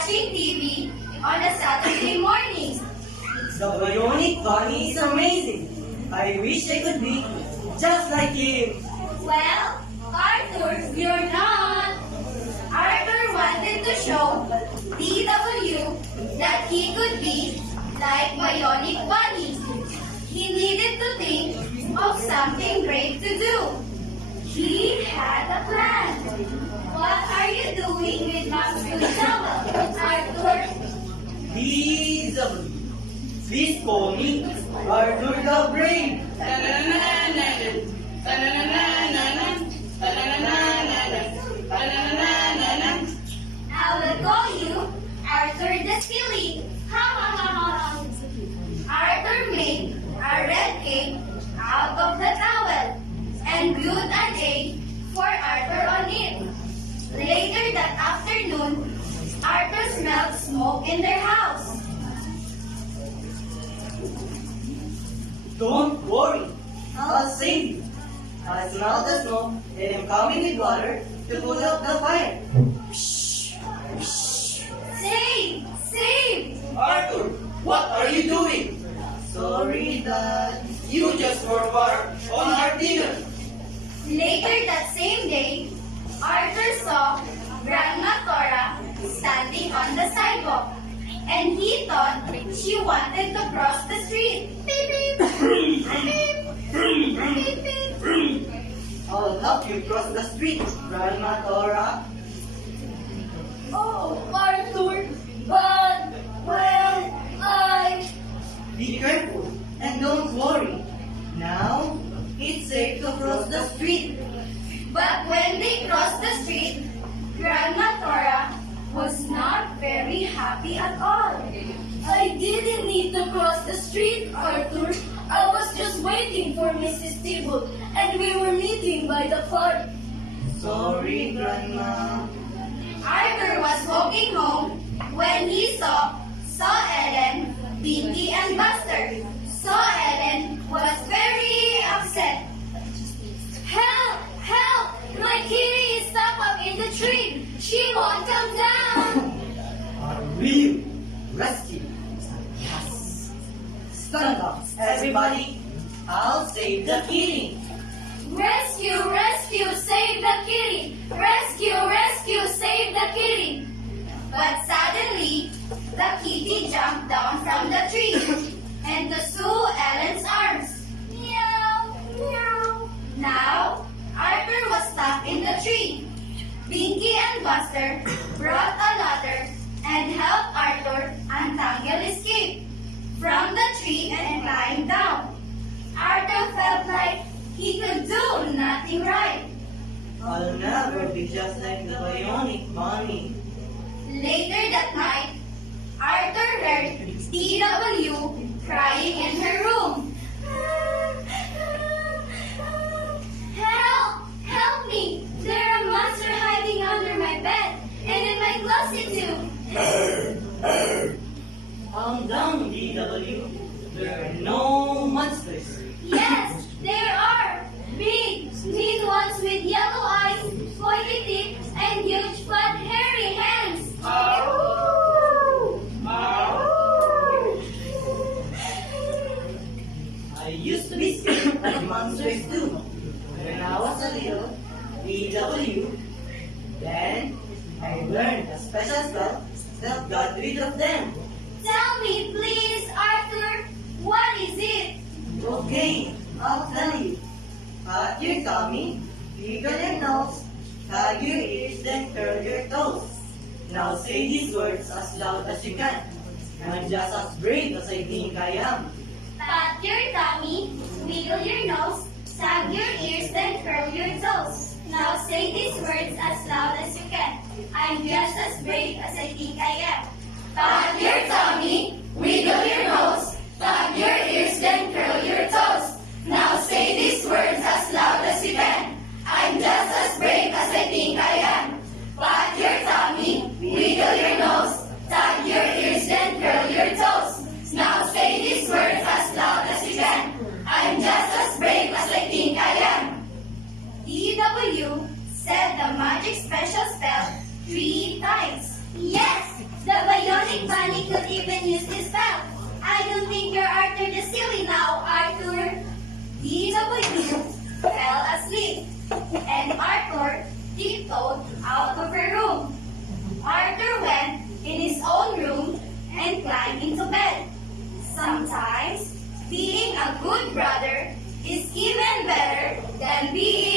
watching TV on a Saturday morning. The bionic bunny is amazing. I wish I could be just like him. Well, Arthur, you're not. Arthur wanted to show DW that he could be like Bionic Bunny. He needed to think of something great to do. He had a plan. What are you doing with Max Towel, Arthur? DW. Please call me Arthur the Brave. I will call you Arthur the Silly. Ha ha ha ha. Arthur made a red cake out of the towel and glued an egg for Arthur on it. Later that afternoon, Arthur smelled smoke in their house. Don't worry, I'll save you. I smell the smoke and I'm coming with water to put out the fire. Save! Save! Arthur, what are you doing? Sorry, Dad. You just forgot on our dinner. Later that same day, Arthur saw Grandma Tora standing on the sidewalk, and he thought she wanted to cross the street. Beep, beep, beep, beep, beep, beep. I'll help you cross the street, Grandma Tora. Oh, Arthur, but, well, Be careful and don't worry. Now, it's safe to cross the street. But when they crossed the street, Grandma Tora was not very happy at all. I didn't need to cross the street, Arthur. I was just waiting for Mrs. Tibble, and we were meeting by the park. Sorry, Grandma. Arthur was walking home when he saw Ellen, Pinky, and Buster. Ellen was very upset. Help! Help! My kitty is stuck up in the tree. She won't come down. A real rescue. Yes. Stand up, everybody. I'll save the kitty. Rescue! Rescue! Save the kitty! Rescue! Rescue! Save the kitty! But suddenly, the kitty jumped down from the tree and to Sue Ellen's arms. Meow! Meow! Now, Arthur was stuck in the tree. Pinky and Buster brought a ladder and helped Arthur untangle his cape from the tree and climb down. Arthur felt like he could do nothing right. I'll never be just like the bionic bunny. Later that night, Arthur heard TW crying in her room. Help! Help me! There are monsters hiding under my bed and in my closet too. Calm down, DW. There are no monsters. Yes, there are. Big, mean ones with yellow eyes, pointy teeth, and huge fat hairy hands. I used to be scared of monsters too. When I was a little DW, then I learned a special spell that got rid of them. Tell me, please, Arthur, what is it? Okay, I'll tell you. Pat your tummy, wiggle your nose, tag your ears, then curl your toes. Now say these words as loud as you can. I'm just as brave as I think I am. Pat your tummy, wiggle your nose, sag your ears, then curl your toes. Now say these words as loud as you can. I'm just as brave as I think I am. Pat your tummy, wiggle your nose, sag your ears, then curl your toes. Now say these words as loud as you can. I'm just as brave as I think I am. Pat your tummy, wiggle your nose, tag your ears, then curl your toes. Now say these words as loud as you can. I'm just as brave as I think I am. DW said the magic special spell 3 times. Yes, The bionic bunny could even use this spell. I don't think you're Arthur the Silly now, Arthur. DW fell asleep, and Arthur tiptoed out of her room. Arthur went in his own room and climbed into bed. Sometimes, being a good brother is even better than being